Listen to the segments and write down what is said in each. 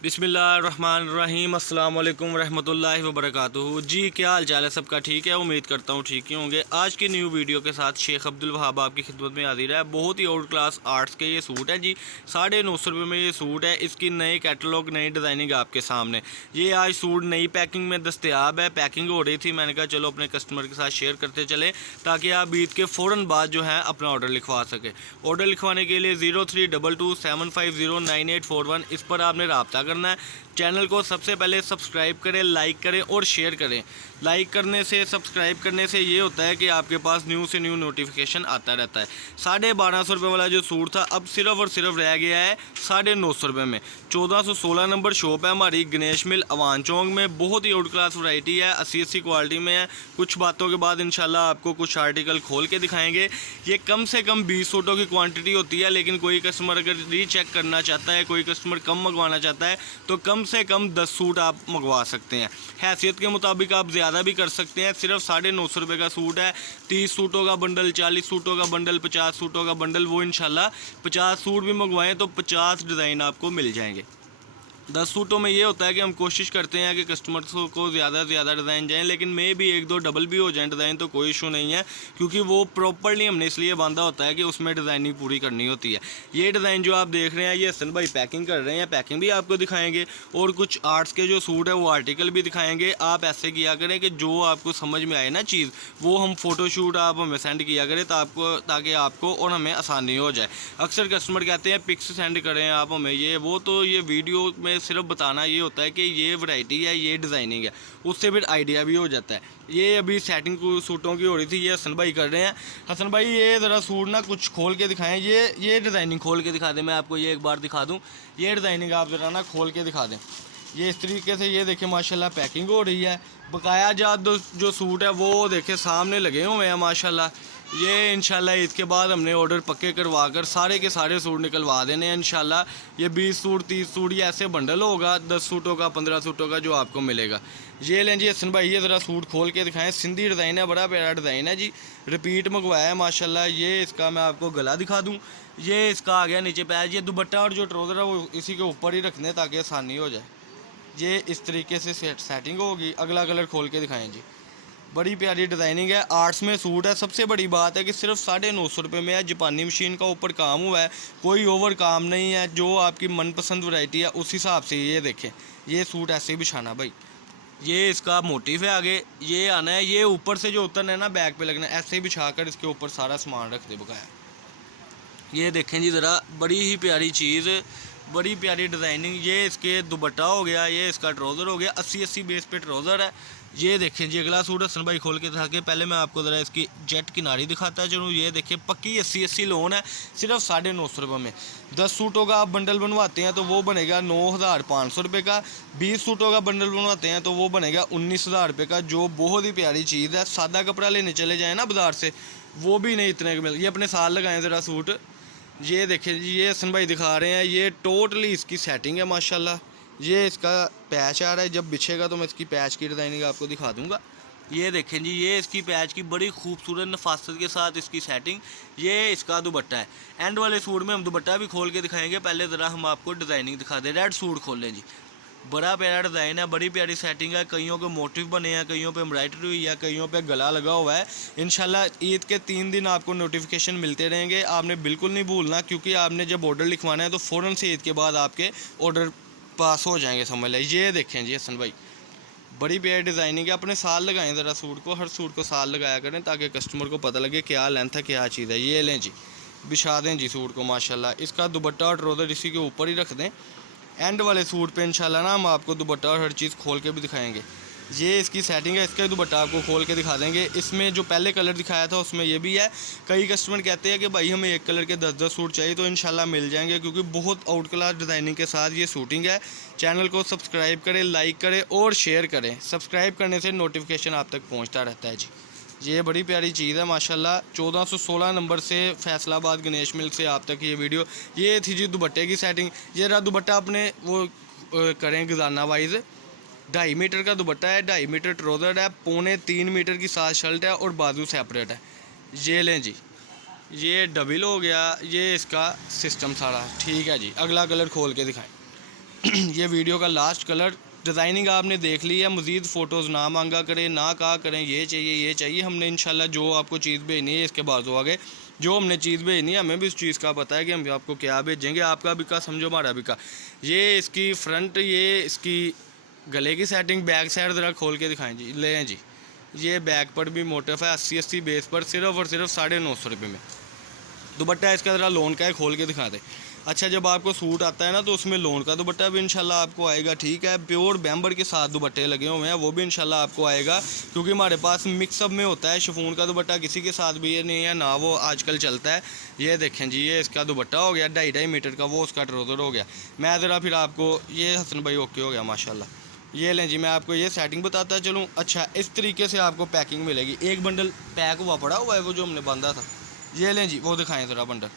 बिस्मिल्लाहिर्रहमानिर्रहीम अस्सलाम वालेकुम रहमतुल्लाहि व बरकातुहू। जी क्या हाल चाल है सबका? ठीक है, उम्मीद करता हूँ ठीक ही होंगे। आज की न्यू वीडियो के साथ शेख अब्दुल वहाब आपकी खिदमत में हाजिर है। बहुत ही आउट क्लास आर्ट्स के ये सूट है जी, 950 रुपये में ये सूट है। इसकी नई कैटलॉग नई डिज़ाइनिंग आपके सामने। ये आज सूट नई पैकिंग में दस्तयाब है। पैकिंग हो रही थी, मैंने कहा चलो अपने कस्टमर के साथ शेयर करते चले ताकि आप ईद के फ़ौरन बाद जो है अपना ऑर्डर लिखवा सके। ऑर्डर लिखवाने के लिए 032275098841 इस पर आपने रब्ता करना है। चैनल को सबसे पहले सब्सक्राइब करें, लाइक करें और शेयर करें। लाइक करने से, सब्सक्राइब करने से ये होता है कि आपके पास न्यू से न्यू नोटिफिकेशन आता रहता है। 1250 रुपये वाला जो सूट था अब सिर्फ और सिर्फ रह गया है 950 रुपये में। 1416 नंबर शॉप है हमारी, गणेश मिल अवान चौक में। बहुत ही आउट क्लास वैरायटी है, 80 क्वालिटी में है। कुछ बातों के बाद इंशाल्लाह आपको कुछ आर्टिकल खोल के दिखाएंगे। ये कम से कम 20 सूटों की क्वांटिटी होती है, लेकिन कोई कस्टमर अगर रीचेक करना चाहता है, कोई कस्टमर कम मंगवाना चाहता है तो कम से कम 10 सूट आप मंगवा सकते हैं। हैसियत के मुताबिक आप ज़्यादा भी कर सकते हैं। सिर्फ 950 रुपये का सूट है। 30 सूटों का बंडल, 40 सूटों का बंडल, 50 सूटों का बंडल, वो इंशाल्लाह 50 सूट भी मंगवाएं तो 50 डिज़ाइन आपको मिल जाएंगे। 10 सूटों में ये होता है कि हम कोशिश करते हैं कि कस्टमर्स को ज़्यादा से ज़्यादा डिज़ाइन जाएँ, लेकिन मे भी 1-2 डबल भी हो जाए डिज़ाइन तो कोई इशू नहीं है, क्योंकि वो प्रॉपर्ली हमने इसलिए बांधा होता है कि उसमें डिज़ाइनिंग पूरी करनी होती है। ये डिज़ाइन जो आप देख रहे हैं ये हसन भाई पैकिंग कर रहे हैं, पैकिंग भी आपको दिखाएंगे और कुछ आर्ट्स के जो सूट है वो आर्टिकल भी दिखाएंगे। आप ऐसे किया करें कि जो आपको समझ में आए ना चीज़, वो हम फ़ोटोशूट आप हमें सेंड किया करें ताकि आपको और हमें आसानी हो जाए। अक्सर कस्टमर कहते हैं पिक्स सेंड करें आप हमें, ये वो, तो ये वीडियो में सिर्फ बताना ये होता है कि ये वैरायटी है, ये डिज़ाइनिंग है, उससे फिर आइडिया भी हो जाता है। ये अभी सेटिंग सूटों की हो रही थी, ये हसन भाई कर रहे हैं। हसन भाई ये ज़रा सूट ना कुछ खोल के दिखाएं, ये डिज़ाइनिंग खोल के दिखा दें। मैं आपको ये एक बार दिखा दूं, ये डिज़ाइनिंग आप ज़रा ना खोल के दिखा दें। ये इस तरीके से ये देखें माशाल्लाह पैकिंग हो रही है। बकाया जात जो सूट है वो देखें सामने लगे हुए हैं माशाल्लाह। ये इंशाल्लाह ईद के बाद हमने ऑर्डर पक्के करवा कर सारे के सारे सूट निकलवा देने हैं इंशाल्लाह। ये 20 सूट, 30 सूट, ये ऐसे बंडल होगा 10 सूटों का, 15 सूटों का जो आपको मिलेगा। ये लें जी हसन भाई, ये ज़रा सूट खोल के दिखाएं। सिंधी डिज़ाइन है, बड़ा प्यारा डिज़ाइन है जी, रिपीट मंगवाया है माशाल्लाह। ये इसका मैं आपको गला दिखा दूँ, ये इसका आ गया नीचे पैच। ये दुपट्टा और जो ट्राउज़र है वो इसी के ऊपर ही रखने ताकि आसानी हो जाए। ये इस तरीके से सेटिंग होगी। अगला कलर खोल के दिखाएं जी, बड़ी प्यारी डिज़ाइनिंग है। आर्ट्स में सूट है। सबसे बड़ी बात है कि सिर्फ 950 रुपये में है। जापानी मशीन का ऊपर काम हुआ है, कोई ओवर काम नहीं है। जो आपकी मनपसंद वैरायटी है उस हिसाब से ये देखें। ये सूट ऐसे ही बिछाना भाई, ये इसका मोटिव है आगे, ये आना है, ये ऊपर से जो उतरना है ना बैक पे लगना है, ऐसे ही बिछा कर इसके ऊपर सारा सामान रख दे बकाया। ये देखें जी ज़रा, बड़ी ही प्यारी चीज़, बड़ी प्यारी डिज़ाइनिंग। ये इसके दुपट्टा हो गया, ये इसका ट्राउज़र हो गया, 80-80 बेस पे ट्राउज़र है। ये देखें जी अगला सूट हसन भाई खोल के दिखा के, पहले मैं आपको ज़रा इसकी जेट किनारी दिखाता चलूँ। ये देखिए पक्की 80-80 लोन है, सिर्फ 950 रुपये में। 10 सूटों का आप बंडल बनवाते हैं तो वो बनेगा 9500 रुपये का। 20 सूटों का बंडल बनवाते हैं तो वो बनेगा 19,000 रुपये का, जो बहुत ही प्यारी चीज़ है। सादा कपड़ा लेने चले जाएँ ना बाज़ार से, वो भी नहीं इतने का मिल। ये अपने साल लगाएँ ज़रा सूट। ये देखें जी, ये हसन भाई दिखा रहे हैं, ये टोटली इसकी सेटिंग है माशाल्लाह। ये इसका पैच आ रहा है, जब बिछेगा तो मैं इसकी पैच की डिज़ाइनिंग आपको दिखा दूंगा। ये देखें जी, ये इसकी पैच की बड़ी खूबसूरत नफासत के साथ इसकी सेटिंग। ये इसका दुपट्टा है। एंड वाले सूट में हम दुपट्टा भी खोल के दिखाएंगे, पहले ज़रा हम आपको डिज़ाइनिंग दिखा दें। रेड सूट खोल लें जी, बड़ा प्यारा डिज़ाइन है, बड़ी प्यारी सेटिंग है। कईयों के मोटिव बने हैं, कईयों पे एम्ब्रॉयडरी हुई है, कईयों पे गला लगा हुआ है। इंशाल्लाह ईद के 3 दिन आपको नोटिफिकेशन मिलते रहेंगे। आपने बिल्कुल नहीं भूलना, क्योंकि आपने जब ऑर्डर लिखवाना है तो फ़ौरन से ईद के बाद आपके ऑर्डर पास हो जाएंगे, समझ लें। ये देखें जी हसन भाई, बड़ी प्यारी डिज़ाइनिंग है। अपने साल लगाएं ज़रा सूट को, हर सूट को साल लगाया करें ताकि कस्टमर को पता लगे क्या लेंथ है, क्या चीज़ है। ये लें जी, बिछा दें जी सूट को माशाल्लाह। इसका दुपट्टा और ट्राउज़र इसी के ऊपर ही रख दें। एंड वाले सूट पे इंशाल्लाह ना हम आपको दुपट्टा और हर चीज़ खोल के भी दिखाएंगे। ये इसकी सेटिंग है, इसका दुपट्टा आपको खोल के दिखा देंगे। इसमें जो पहले कलर दिखाया था उसमें ये भी है। कई कस्टमर कहते हैं कि भाई हमें एक कलर के 10-10 सूट चाहिए, तो इंशाल्लाह मिल जाएंगे, क्योंकि बहुत आउट क्लास डिज़ाइनिंग के साथ ये शूटिंग है। चैनल को सब्सक्राइब करें, लाइक करें और शेयर करें। सब्सक्राइब करने से नोटिफिकेशन आप तक पहुँचता रहता है जी। ये बड़ी प्यारी चीज़ है माशाल्लाह। 1416 नंबर से फैसलाबाद गणेश मिल से आप तक ये वीडियो। ये थी जी दुपट्टे की सेटिंग। ये रहा दुपट्टा, अपने वो करें गजाना वाइज। 2.5 मीटर का दुपट्टा है, 2.5 मीटर ट्राउज़र है, 3.25 मीटर की साथ शर्ट है और बाजू सेपरेट है। ये लें जी, ये डबल हो गया। ये इसका सिस्टम सारा ठीक है जी। अगला कलर खोल के दिखाएं। ये वीडियो का लास्ट कलर। डिज़ाइनिंग आपने देख ली है, मज़ीद फ़ोटोज़ ना मांगा करें, ना कहा करें ये चाहिए। हमने इंशाल्लाह जो आपको चीज़ भेजनी है इसके बाजू आगे जो हमने चीज़ भेजनी है, हमें भी उस चीज़ का पता है कि हम आपको क्या भेजेंगे। आपका भी का समझो, हमारा भी का। ये इसकी फ्रंट, ये इसकी गले की सेटिंग, बैक साइड ज़रा खोल के दिखाएं जी। लें जी, ये बैक पर भी मोटिफ है 80 बेस पर, सिर्फ और सिर्फ 950 रुपये में। दुपट्टा इसका ज़रा लोन का है, खोल के दिखा दे। अच्छा, जब आपको सूट आता है ना तो उसमें लोन का दुपट्टा भी इंशाल्लाह आपको आएगा, ठीक है। प्योर बैम्बर के साथ दुपट्टे लगे हुए हैं, वो भी इंशाल्लाह आपको आएगा, क्योंकि हमारे पास मिक्सअप में होता है। शिफॉन का दुपट्टा किसी के साथ भी ये नहीं है ना, वो आजकल चलता है। ये देखें जी, ये इसका दुपट्टा हो गया 2.5 मीटर का, वो उसका ट्राउज़र हो गया। मैं ज़रा फिर आपको ये हसन भाई ओके हो गया माशाल्लाह। ये लें जी, मैं आपको ये सेटिंग बताता चलूँ। अच्छा, इस तरीके से आपको पैकिंग मिलेगी। एक बंडल पैक हुआ पड़ा हुआ है, वो जो हमने बांधा था। ये लें जी, वो दिखाएं ज़रा बंडल।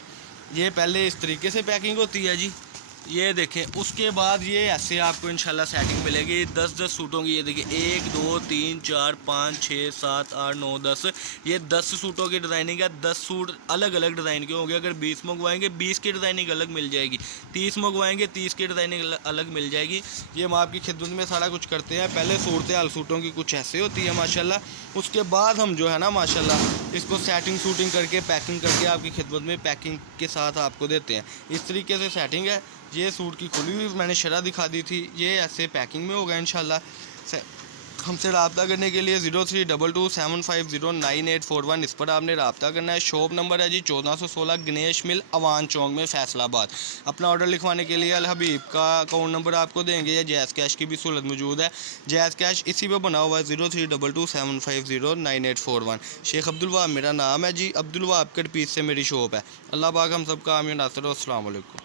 ये पहले इस तरीके से पैकिंग होती है जी, ये देखें। उसके बाद ये ऐसे आपको इंशाल्लाह सेटिंग मिलेगी 10-10 सूटों की। ये देखिए 1 2 3 4 5 6 7 8 9 10, ये 10 सूटों की डिज़ाइनिंग है। 10 सूट अलग अलग डिज़ाइन के होंगे। अगर 20 मंगवाएंगे 20 की डिज़ाइनिंग अलग मिल जाएगी, 30 मंगवाएंगे 30 की डिज़ाइनिंग अलग मिल जाएगी। ये हम आपकी खिदमत में सारा कुछ करते हैं। पहले सूरत हाल सूटों की कुछ ऐसे होती है माशाल्लाह, उसके बाद हम जो है ना माशाल्लाह इसको सेटिंग शूटिंग करके पैकिंग करके आपकी खिदमत में पैकिंग के साथ आपको देते हैं। इस तरीके से सेटिंग है। ये सूट की खुली हुई मैंने शरह दिखा दी थी, ये ऐसे पैकिंग में होगा इंशाल्लाह। हमसे रब्ता करने के लिए 0322750981 इस पर आपने रब्ता करना है। शॉप नंबर है जी 1416 गणेश मिल अवान चौक में फैसलाबाद। अपना ऑर्डर लिखवाने के लिए अल हबीब का अकाउंट नंबर आपको देंगे, या जैज़ कैश की भी सहूलत मौजूद है। जैज़ कैश इसी पे बना हुआ है 0322750981। शेख अब्दुल वहाब मेरा नाम है जी, अब्दुल वहाब कट पीस से मेरी शॉप है। अल्लाह पाक हम सबका आमीन नासिर। अस्सलाम वालेकुम।